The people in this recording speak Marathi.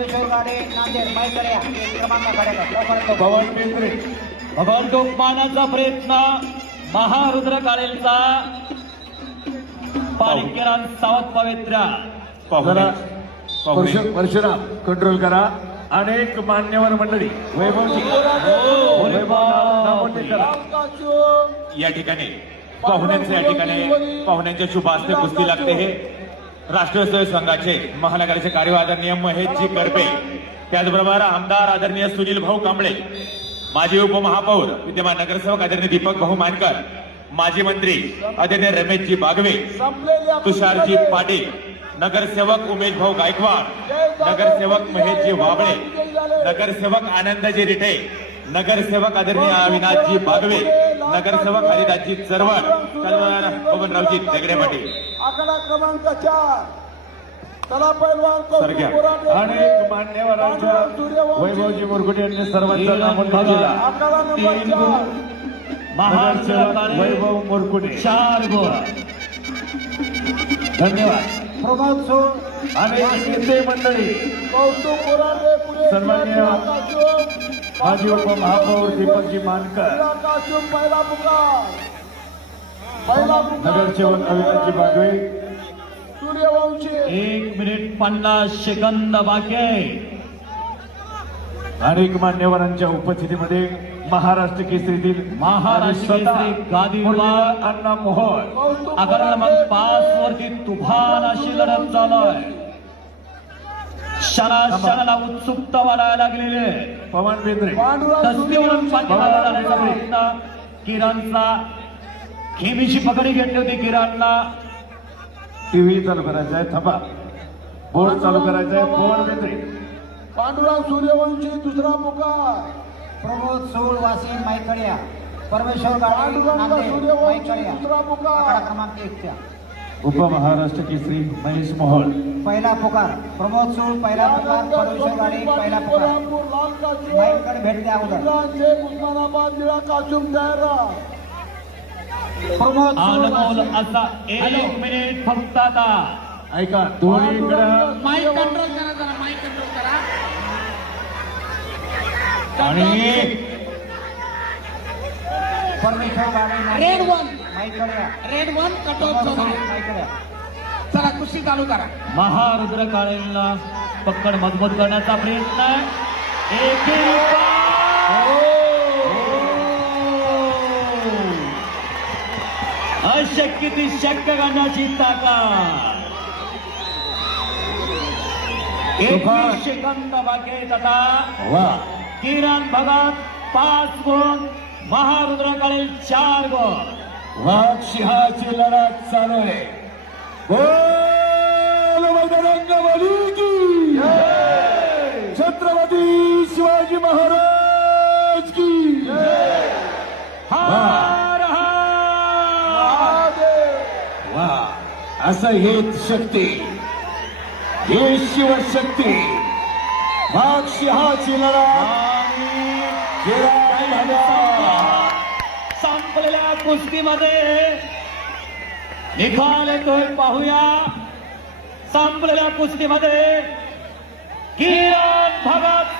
परमेश्वर गाडे नांदेड क्रमांक भगवान टोकमानाचा प्रयत्न महारुद्र काळेलचा पालिकेरान सावत पवित्र. परशुराम कंट्रोल करा. अनेक मान्यवर मंडळी. वैभव या ठिकाणी पाहुण्यांचे या ठिकाणी पाहुण्यांच्या शुभ हस्ते कुस्ती लागते हे. राष्ट्रीय स्वयं संघाचे महानगराचे कार्यवाह आदरणीय महेशजी करपे त्याचबरोबर आमदार आदरणीय सुनील भाऊ कांबळे माजी उपमहापौर विद्यमान नगरसेवक आदरणीय दीपक भाऊ मानकर माजी मंत्री आदरणीय रमेशजी बागवे तुषारजी पाटील नगरसेवक उमेश भाऊ गायकवाड नगरसेवक महेशजी वाबळे नगरसेवक आनंदजी रिठे नगरसेवक आदरणीय अविनाशजी बागवे नगरसेवक हरिदासजी चरवड त्याचबरोबर बबनरावजी दगडे पाटील. आकडा क्रमांक चार. चला पैलवान. अनेक मान्यवरांच्या वैभवजी मुरगुटे यांनी सर्वांचा नामोल्लेख केला आकडा नंबर चार. नगरसेवक वैभव काळे मुरकुटे. चार गुण. धन्यवाद. प्रमोद सोड अनेक नेते मंडळी. कौतुक बोराडे माजी उपमहापौर दीपकजी मानकर. पहिला पुकार. नगरसेवक अविनाशजी बागवे. सूर्यवंशी. एक मिनिट पन्नास सेकंद बाकी आहे. अनेक मान्यवरांच्या उपस्थितीमध्ये महाराष्ट्र केसरीतील महाराष्ट्र केसरी अण्णा आकडा क्रमांक पाच वरती तुफान अशी लढत चालू आहे क्षणाला उत्सुकता वाढायला लागलेली आहे. पवन बेंद्रे. तस्तीवरून प्रयत्न. किरणचा खेमीची पकडी घेतली होती किरणला. टीव्ही चालू करायचा आहे थांबा. बोर्ड चालू करायचा आहे पवन बेंद्रे पांडुरंग सूर्यवंशी दुसरा पुकार. प्रमोद सोड वासिम मैकड्या परमेश्वर पांडुरंग सूर्यवंशी दुसरा पुकार. क्रमांक एकच्या उपमहाराष्ट्र केसरी महेश मोहोळ. पहिला पुकार. प्रमोद सोड पहिला पुकार. परमेश्वर गाडे पहिला पुकार. कोल्हापूर लाल काशुम माईकडे भेट द्या अगोदर. इम्रान शेख उस्मानाबाद निळा काशुम तयार अनमोल. असा एक मिनिट फक्त आता. ऐका दोन्हीकडे माईक कंट्रोल आणि Parmeshwar Gade red one red one cut off चला कुस्ती चालू करा. महारुद्र काळेंना पकड मजबूत करण्याचा प्रयत्न एकेरी पाय. अशक्य ती शक्य करण्याची ताकद एकवीस सेकंद बाकी आता. किरण भगत पाच गुण महारुद्र काळे चार गुण. वाघ सिंहाची लढत चालू आहे. असं हेच शक्ती. हे शिवशक्ती वाघ सिंहाची झाल्या. संपलेल्या कुस्तीमध्ये निकाल येतोय पाहूया. संपलेल्या कुस्तीमध्ये किरण भगत.